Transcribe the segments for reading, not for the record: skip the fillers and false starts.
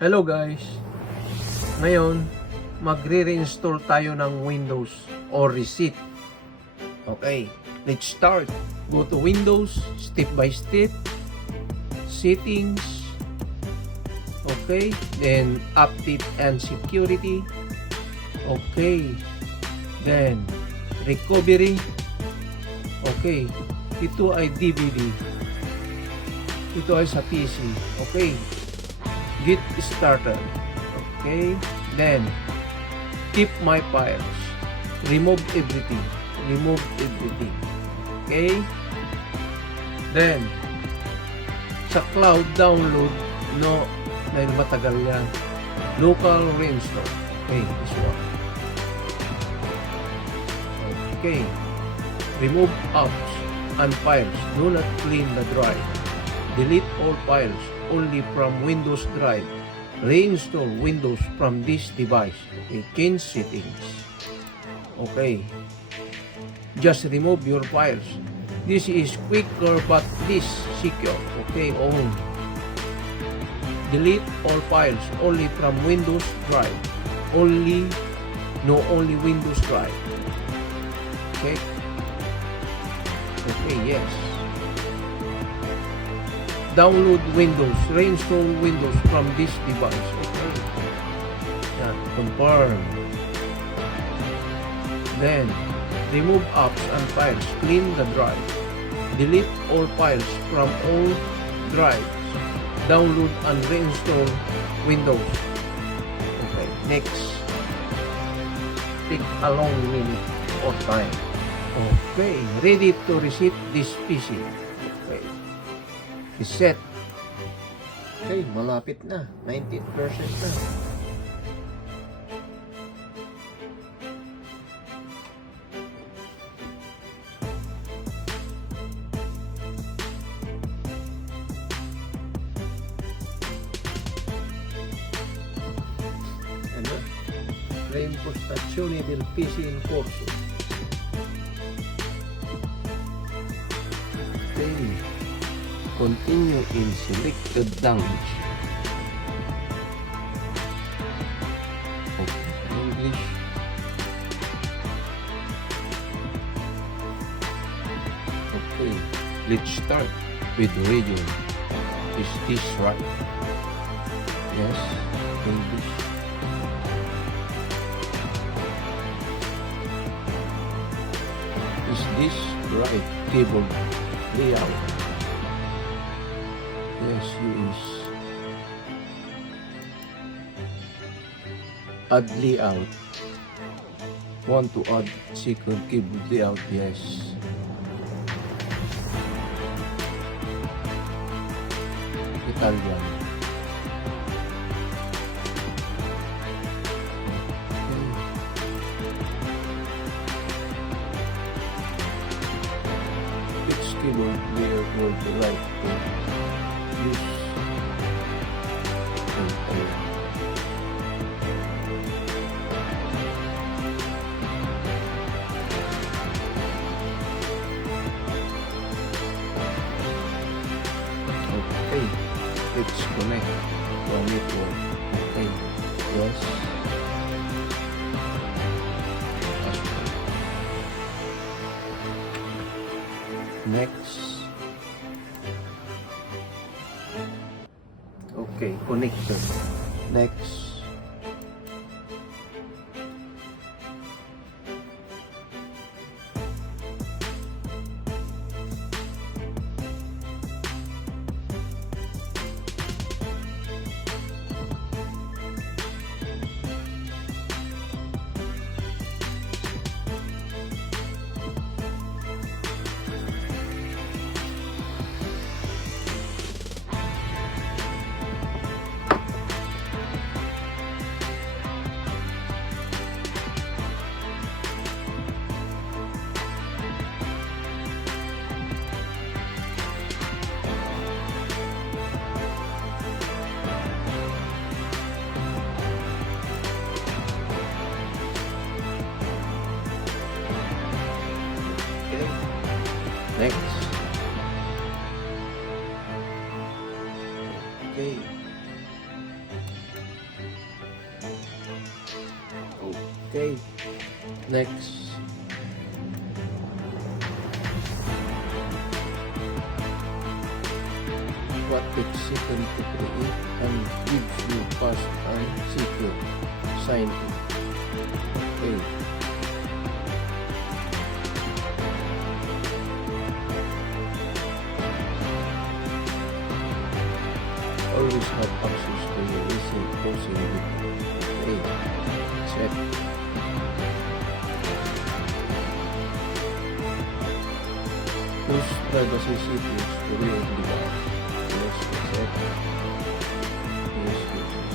Hello guys! Ngayon, magre-reinstall tayo ng Windows or reset. Okay, let's start. Go to Windows, step by step, settings, okay, then update and security, okay, then recovery, okay, ito ay DVD, ito ay sa PC, okay. Get started. Okay. Then, keep my files. Remove everything. Remove everything. Okay. Then, sa cloud download, no, dahil matagal yan. Local reinstall. Okay, this one. Okay. Remove apps and files. Do not clean the drive. Delete all files only from Windows Drive. Reinstall Windows from this device. Okay, change settings. Okay. Just remove your files. This is quicker but this secure. Okay, on. Delete all files only from Windows Drive. Only Windows Drive. Okay. Okay, yes. Download Windows, reinstall Windows from this device. Okay. Yeah, confirm. Then, remove apps and files. Clean the drive. Delete all files from all drives. Download and reinstall Windows. Okay, next. Take a long minute or time. Okay, ready to reset this PC. Okay. Reset. Okay, malapit na. 90% na. Ano? Reimpostazione del PC in corso. Okay. Continue in selected language. Okay, English. Okay, let's start with region. Is this right? Yes, English. Is this right keyboard layout? Yes, use. Add layout. Want to add second keyboard layout? Yes. Italian. Okay. Which keyboard layout would you like to use? Okay, let's connect to a network. Okay, yes. Password. Next. Okay, connected. Next. Okay. Next. What takes second to create and gives you fast and secure? Sign in. Okay. Always have access to your recent browsing video. Okay. Check. Push privacy settings to your device. Yes, check. Yes, yes, yes.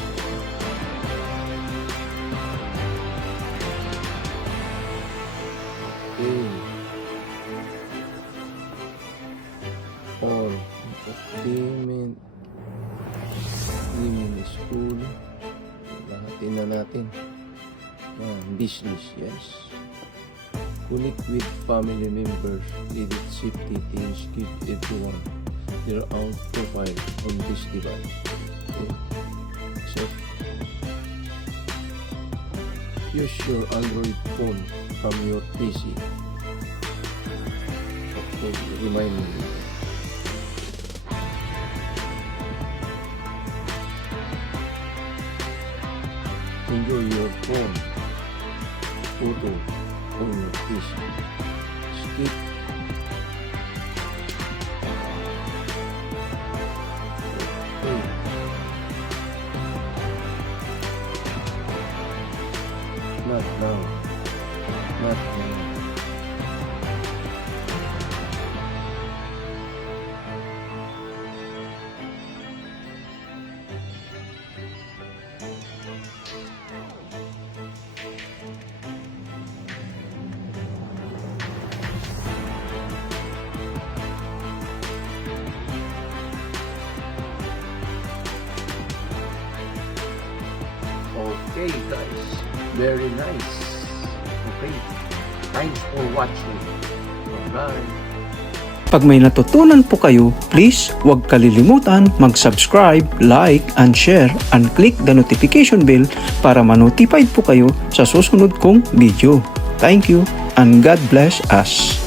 Okay. All entertainment. Gaming school. Lahatin na natin. Business, yes. Connect with family members. Edit safety things. Give everyone their own profile on this device. Okay. Set. Use your Android phone from your PC. Okay, remind me. Enjoy your phone photo on your PC. Skip. Okay. Not now. Not now. Okay guys, very nice. Okay, thanks for watching. Bye-bye. Pag may natutunan po kayo, please huwag kalilimutan mag-subscribe, like, and share, and click the notification bell para ma-notified po kayo sa susunod kong video. Thank you and God bless us.